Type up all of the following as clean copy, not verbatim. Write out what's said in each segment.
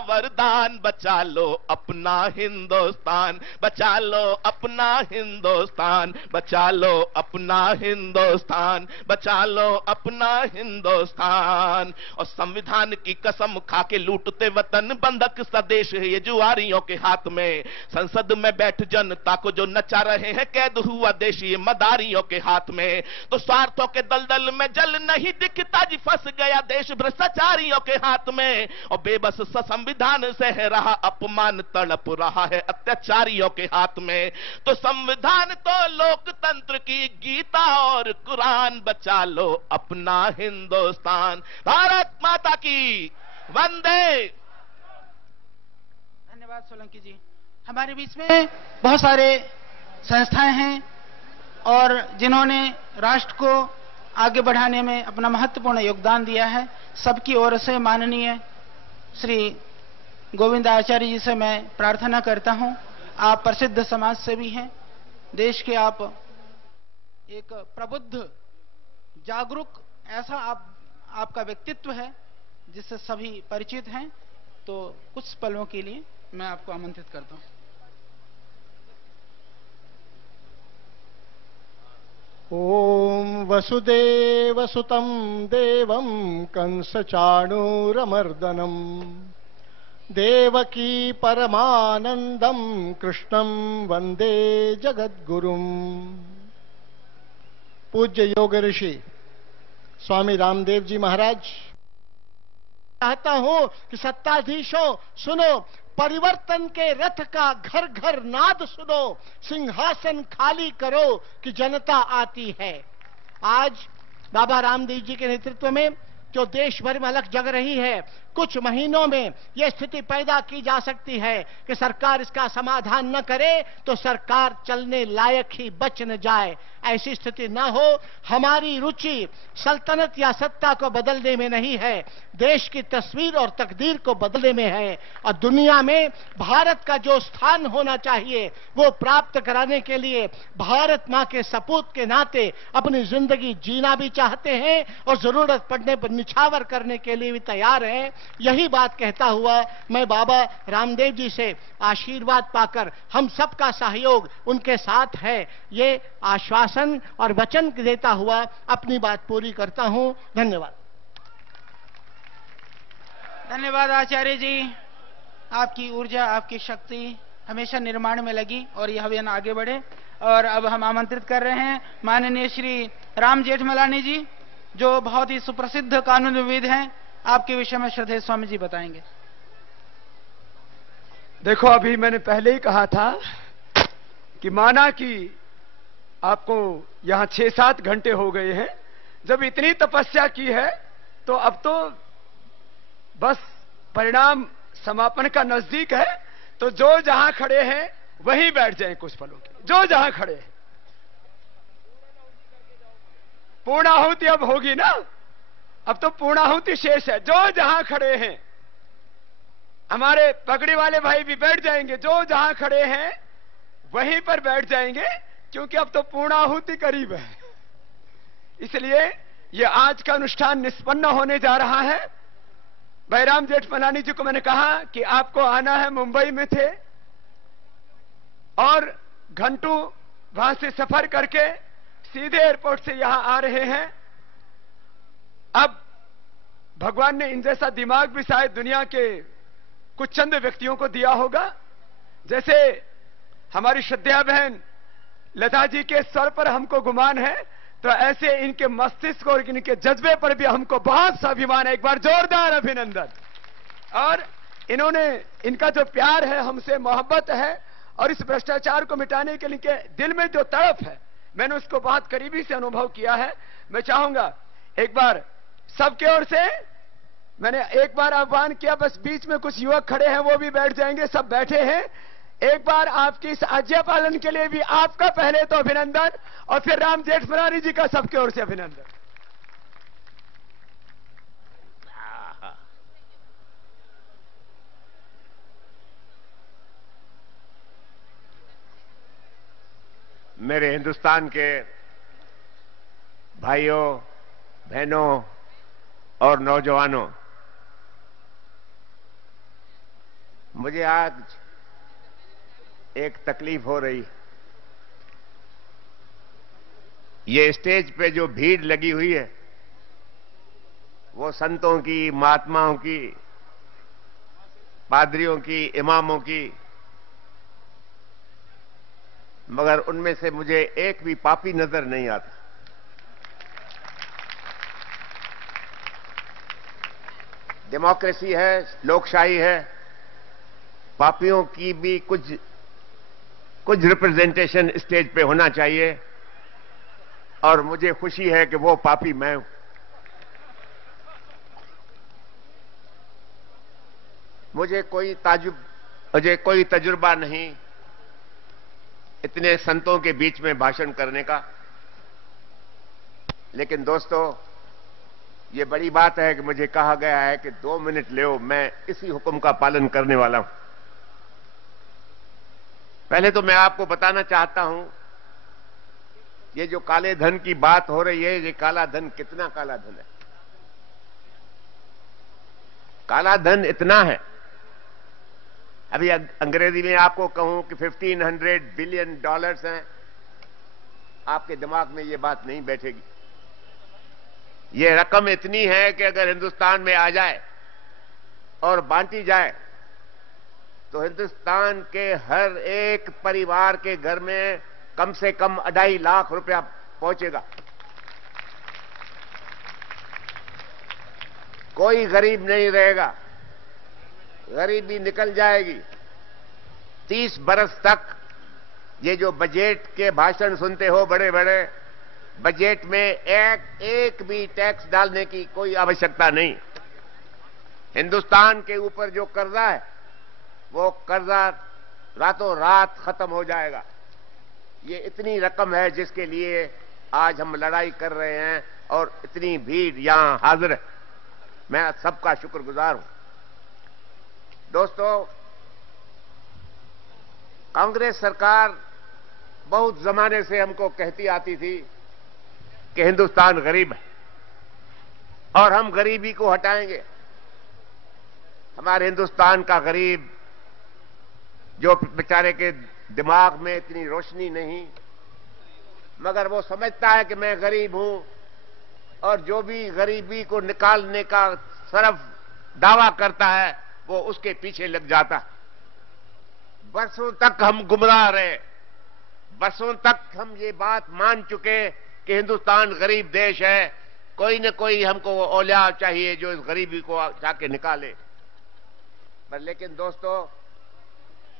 वरदान, बचा लो अपना हिंदुस्तान, बचा लो अपना हिंदुस्तान, बचा लो अपना हिंदुस्तान, बचा लो अपना हिंदुस्तान। और संविधान की कसम खा के लूटते वतन, बंधक सा देश है ये जुआरियों के हाथ में। संसद में बैठ जनता को जो नचा रहे हैं, कैद हुआ देश ये मदारियों के हाथ में। तो स्वार्थों के दलदल में जल नहीं दिखता जी, फंस गया देश भ्रष्टाचारियों के हाथ में। और बेबस संविधान सह रहा अपमान, तड़प रहा है अत्याचारियों के हाथ में। तो संविधान तो लोकतंत्र की गीता और कुरान, बचा लो अपना हिंदुस्तान। भारत माता की वंदे। धन्यवाद सोलंकी जी। हमारे बीच में बहुत सारे संस्थाएं हैं और जिन्होंने राष्ट्र को आगे बढ़ाने में अपना महत्वपूर्ण योगदान दिया है। सबकी ओर से माननीय श्री गोविंद आचार्य जी से मैं प्रार्थना करता हूं। आप प्रसिद्ध समाज सेवी हैं, देश के आप एक प्रबुद्ध जागरूक ऐसा आपका व्यक्तित्व है जिससे सभी परिचित हैं। तो कुछ पलों के लिए मैं आपको आमंत्रित करता हूं। ओम वसुदेवसुतं देवं कंसचाणूरमर्दनम देवकी परमानंदम कृष्णं वंदे जगद्गुरुम। पूज्य योग ऋषि स्वामी रामदेव जी महाराज, चाहता हूं कि सत्ताधीशों सुनो, परिवर्तन के रथ का घर घर नाद सुनो, सिंहासन खाली करो कि जनता आती है। आज बाबा रामदेव जी के नेतृत्व में जो देश भर में अलख जग रही है, कुछ महीनों में यह स्थिति पैदा की जा सकती है कि सरकार इसका समाधान न करे तो सरकार चलने लायक ही बच न जाए। ऐसी स्थिति न हो। हमारी रुचि सल्तनत या सत्ता को बदलने में नहीं है, देश की तस्वीर और तकदीर को बदलने में है। और दुनिया में भारत का जो स्थान होना चाहिए वो प्राप्त कराने के लिए भारत मां के सपूत के नाते अपनी जिंदगी जीना भी चाहते हैं और जरूरत पड़ने पर निछावर करने के लिए भी तैयार हैं। यही बात कहता हुआ मैं बाबा रामदेव जी से आशीर्वाद पाकर हम सबका सहयोग उनके साथ है, ये आश्वासन और वचन देता हुआ अपनी बात पूरी करता हूं। धन्यवाद। धन्यवाद आचार्य जी। आपकी ऊर्जा, आपकी शक्ति हमेशा निर्माण में लगी और यह अभियान आगे बढ़े। और अब हम आमंत्रित कर रहे हैं माननीय श्री राम जेठमलानी जी, जो बहुत ही सुप्रसिद्ध कानूनविद हैं। आपके विषय में श्रद्धेय स्वामी जी बताएंगे। देखो, अभी मैंने पहले ही कहा था कि माना कि आपको यहां 6-7 घंटे हो गए हैं, जब इतनी तपस्या की है तो अब तो बस परिणाम समापन का नजदीक है। तो जो जहां खड़े हैं वहीं बैठ जाएं कुछ पलों के, जो जहां खड़े हैं। पूर्णाहुति अब होगी ना, अब तो पूर्णाहुति शेष है। जो जहां खड़े हैं, हमारे पगड़ी वाले भाई भी बैठ जाएंगे, जो जहां खड़े हैं वहीं पर बैठ जाएंगे, क्योंकि अब तो पूर्णाहुति करीब है। इसलिए ये आज का अनुष्ठान निष्पन्न होने जा रहा है। भाईराम जेठमलानी जी को मैंने कहा कि आपको आना है, मुंबई में थे और घंटों वहां से सफर करके सीधे एयरपोर्ट से यहां आ रहे हैं। अब भगवान ने इन जैसा दिमाग भी शायद दुनिया के कुछ चंद व्यक्तियों को दिया होगा। जैसे हमारी श्रद्धा बहन लता जी के स्वर पर हमको गुमान है, तो ऐसे इनके मस्तिष्क और इनके जज्बे पर भी हमको बहुत सा अभिमान है। एक बार जोरदार अभिनंदन। और इन्होंने, इनका जो प्यार है, हमसे मोहब्बत है और इस भ्रष्टाचार को मिटाने के लिए दिल में जो तड़प है, मैंने उसको बहुत करीबी से अनुभव किया है। मैं चाहूंगा एक बार सबके ओर से, मैंने एक बार आह्वान किया, बस बीच में कुछ युवक खड़े हैं वो भी बैठ जाएंगे, सब बैठे हैं। एक बार आपकी इस आज्ञा पालन के लिए भी आपका पहले तो अभिनंदन और फिर राम जेठमलानी जी का सबके ओर से अभिनंदन। मेरे हिंदुस्तान के भाइयों, बहनों और नौजवानों, मुझे आज एक तकलीफ हो रही। ये स्टेज पे जो भीड़ लगी हुई है वो संतों की, महात्माओं की, पादरियों की, इमामों की, मगर उनमें से मुझे एक भी पापी नजर नहीं आता। डेमोक्रेसी है, लोकशाही है, पापियों की भी कुछ रिप्रेजेंटेशन स्टेज पे होना चाहिए, और मुझे खुशी है कि वो पापी मैं हूं। मुझे कोई तजुर्बा नहीं इतने संतों के बीच में भाषण करने का, लेकिन दोस्तों ये बड़ी बात है कि मुझे कहा गया है कि 2 मिनट लो, मैं इसी हुक्म का पालन करने वाला हूं। पहले तो मैं आपको बताना चाहता हूं, ये जो काले धन की बात हो रही है, ये काला धन कितना काला धन है। काला धन इतना है, अभी अंग्रेजी में आपको कहूं कि $1500 बिलियन हैं, आपके दिमाग में ये बात नहीं बैठेगी। ये रकम इतनी है कि अगर हिंदुस्तान में आ जाए और बांटी जाए तो हिंदुस्तान के हर एक परिवार के घर में कम से कम 2.5 लाख रुपया पहुंचेगा। कोई गरीब नहीं रहेगा, गरीबी निकल जाएगी। 30 बरस तक ये जो बजट के भाषण सुनते हो बड़े बड़े, बजट में एक भी टैक्स डालने की कोई आवश्यकता नहीं। हिंदुस्तान के ऊपर जो कर्जा है वो कर्जा रातों रात खत्म हो जाएगा। ये इतनी रकम है जिसके लिए आज हम लड़ाई कर रहे हैं और इतनी भीड़ यहां हाजिर है। मैं सबका शुक्रगुजार हूं। दोस्तों, कांग्रेस सरकार बहुत जमाने से हमको कहती आती थी कि हिंदुस्तान गरीब है और हम गरीबी को हटाएंगे। हमारे हिंदुस्तान का गरीब जो बेचारे के दिमाग में इतनी रोशनी नहीं, मगर वो समझता है कि मैं गरीब हूं, और जो भी गरीबी को निकालने का सिर्फ दावा करता है वो उसके पीछे लग जाता। बरसों तक हम गुमराह रहे, बरसों तक हम ये बात मान चुके कि हिंदुस्तान गरीब देश है, कोई न कोई हमको वो औलिया चाहिए जो इस गरीबी को जाके निकाले। पर लेकिन दोस्तों,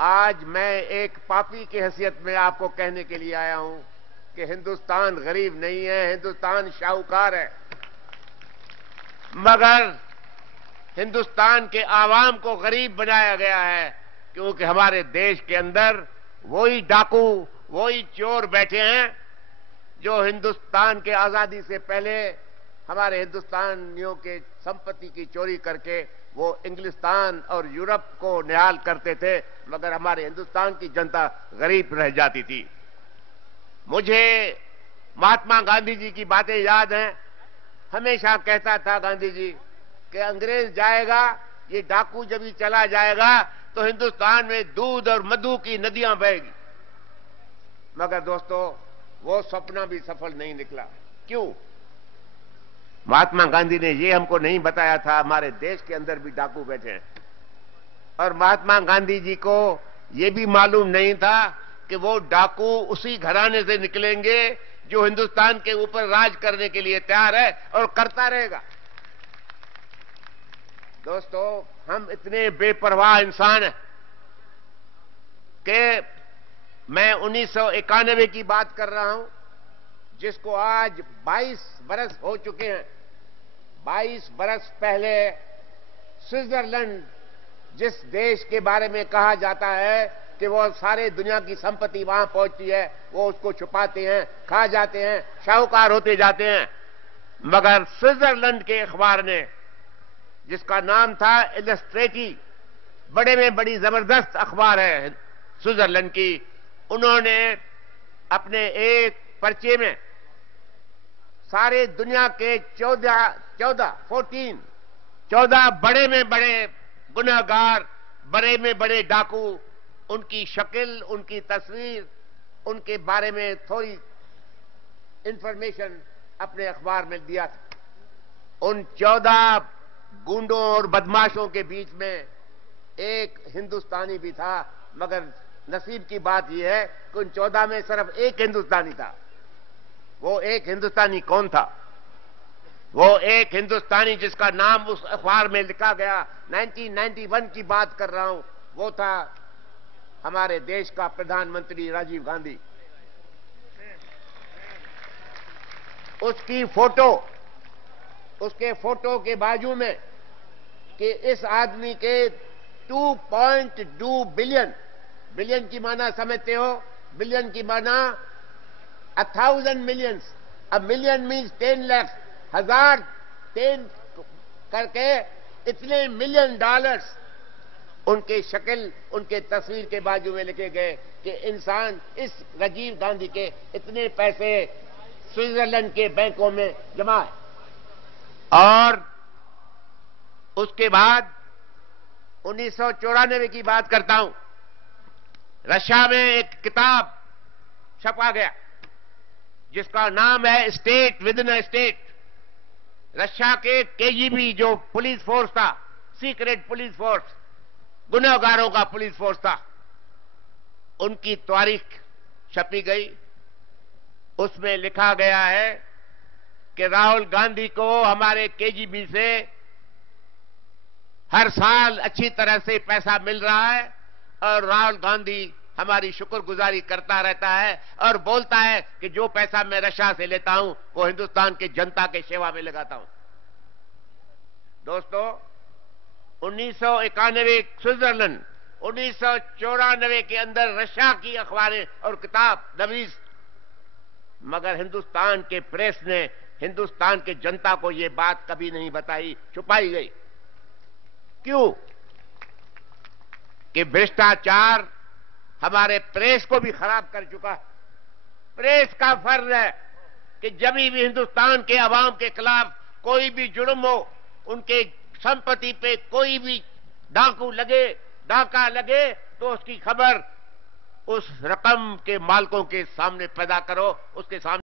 आज मैं एक पापी की हैसियत में आपको कहने के लिए आया हूं कि हिंदुस्तान गरीब नहीं है, हिंदुस्तान शाहूकार है। मगर हिंदुस्तान के आवाम को गरीब बनाया गया है क्योंकि हमारे देश के अंदर वही डाकू, वही चोर बैठे हैं जो हिंदुस्तान के आजादी से पहले हमारे हिंदुस्तानियों के संपत्ति की चोरी करके वो इंग्लिस्तान और यूरोप को निहाल करते थे, मगर हमारे हिंदुस्तान की जनता गरीब रह जाती थी। मुझे महात्मा गांधी जी की बातें याद हैं। हमेशा कहता था गांधी जी कि अंग्रेज जाएगा, ये डाकू जब ही चला जाएगा तो हिंदुस्तान में दूध और मधु की नदियां बहेगी। मगर दोस्तों, वो सपना भी सफल नहीं निकला। क्यों? महात्मा गांधी ने ये हमको नहीं बताया था हमारे देश के अंदर भी डाकू बैठे हैं, और महात्मा गांधी जी को ये भी मालूम नहीं था कि वो डाकू उसी घराने से निकलेंगे जो हिंदुस्तान के ऊपर राज करने के लिए तैयार है और करता रहेगा। दोस्तों, हम इतने बेपरवाह इंसान हैं कि मैं 1991 की बात कर रहा हूं, जिसको आज 22 बरस हो चुके हैं। 22 बरस पहले स्विट्जरलैंड, जिस देश के बारे में कहा जाता है कि वो सारे दुनिया की संपत्ति वहां पहुंचती है, वो उसको छुपाते हैं, खा जाते हैं, शाहूकार होते जाते हैं, मगर स्विट्जरलैंड के अखबार ने, जिसका नाम था इलस्ट्रेटी, बड़े में बड़ी जबरदस्त अखबार है स्विट्जरलैंड की, उन्होंने अपने एक पर्चे में सारे दुनिया के 14 बड़े में बड़े गुनहगार, बड़े में बड़े डाकू, उनकी शक्ल, उनकी तस्वीर, उनके बारे में थोड़ी इंफॉर्मेशन अपने अखबार में दिया था। उन 14 गुंडों और बदमाशों के बीच में एक हिंदुस्तानी भी था, मगर नसीब की बात यह है कि उन 14 में सिर्फ एक हिंदुस्तानी था। वो एक हिंदुस्तानी कौन था? वो एक हिंदुस्तानी जिसका नाम उस अखबार में लिखा गया, 1991 की बात कर रहा हूं, वो था हमारे देश का प्रधानमंत्री राजीव गांधी। उसकी फोटो, उसके फोटो के बाजू में कि इस आदमी के 2.2 बिलियन, बिलियन की माना समझते हो? बिलियन की माना 1000 millions. A million means 10 lakh, 1000 10 करके इतने $1 मिलियन उनके शक्ल, उनके तस्वीर के बाजू में लिखे गए कि इंसान, इस राजीव गांधी के इतने पैसे स्विट्जरलैंड के बैंकों में जमा है। और उसके बाद 1994 की बात करता हूं, रशिया में एक किताब छपा गया जिसका नाम है state with in a state. Russia के केजीबी जो पुलिस फोर्स था, सीक्रेट पुलिस फोर्स, गुनहगारों का पुलिस फोर्स था, उनकी तारीख छपी गई। उसमें लिखा गया है कि राहुल गांधी को हमारे केजीबी से हर साल अच्छी तरह से पैसा मिल रहा है और राहुल गांधी हमारी शुक्रगुजारी करता रहता है और बोलता है कि जो पैसा मैं रशिया से लेता हूं वो हिंदुस्तान की जनता के सेवा में लगाता हूं। दोस्तों, 1991 स्विट्जरलैंड, 1994 के अंदर रशिया की अखबारें और किताब नवीस, मगर हिंदुस्तान के प्रेस ने हिंदुस्तान के जनता को यह बात कभी नहीं बताई, छुपाई गई। क्यों? कि भ्रष्टाचार हमारे प्रेस को भी खराब कर चुका है। प्रेस का फर्ज है कि जब भी हिंदुस्तान के अवाम के खिलाफ कोई भी जुर्म हो, उनके संपत्ति पे कोई भी डाकू लगे, डाका लगे, तो उसकी खबर उस रकम के मालिकों के सामने पैदा करो, उसके सामने